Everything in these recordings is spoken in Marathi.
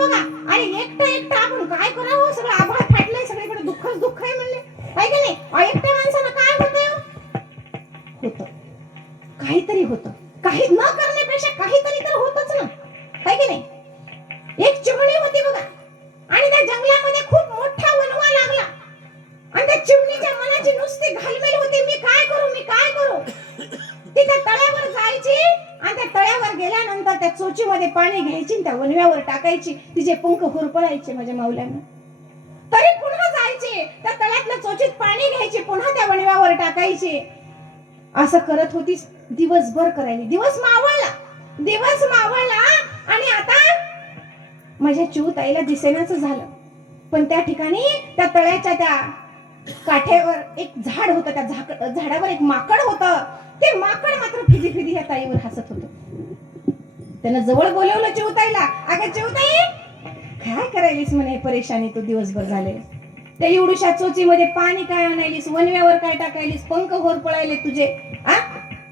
बघा. आणि एकटं एकटं आपण काय करावं, सगळं आभाळ फाटलंय, सगळीकडे दुःखच दुःख आहे म्हणले, काय की नाही. एकट्या माणसानं काय होतं, काहीतरी होतं, काही न करण्यापेक्षा काहीतरी तर होतच ना, काय की नाही. एक चिमणी होती बघा, आणि त्या जंगलामध्ये खूप मोठा वणवा लागला, आणि त्या चिमणीच्या मनाची नुसती घालमेल होती, मी काय करू, मी काय करू. ती त्या तळ्यावर जायची, आणि त्या तळ्यावर गेल्यानंतर त्या चोचीमध्ये पाणी घ्यायची, त्या वणव्यावर टाकायची, तिचे पंख हुरपळायचे माझ्या माऊल्यानं. तरी पुन्हा जायचे, त्या तळ्यातल्या चोचीत पाणी घ्यायचे, पुन्हा त्या वणव्यावर टाकायचे. असं करत होती, दिवसभर करायली. दिवस मावळला, आणि आता माझ्या चिऊताईला दिसेनाच झालं. पण त्या ठिकाणी त्या तळ्याच्या त्या काठेवर एक झाड होतं, त्या झाडावर एक माकड होतं. ते माकड मात्र फिदी फिदी या ताईवर हसत होतं. त्यानं जवळ बोलवलं चिऊताईला. अगं चिऊताई, काय करायलीस म्हणे, परेशानी तू दिवसभर झाले, त्या एवढ्याशा चोचीमध्ये पाणी काय आणायलीस, वणव्यावर काय टाकायलीस, पंख होरपळायले तुझे,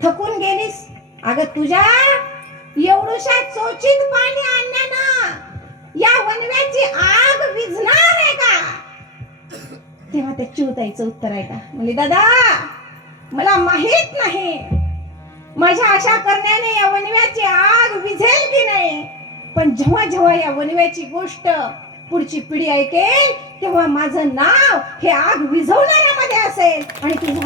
थकून गेलीस. अगं तुझ्या एवढ्याशा चोचीत पाणी आणण्यानं या वणव्याची आग विझणार आहे का. तेव्हा त्या चिऊताईचं उत्तर आहे का, म्हणजे दादा मला माहित नाही, माझ्या आशा करण्याने या वणव्याची आग विझेल की नाही, पण जेव्हा जेव्हा या वणव्याची गोष्ट पुढची पिढी ऐकेल, तेव्हा माझं नाव हे आग विझवणाऱ्यामध्ये असेल, आणि तुझं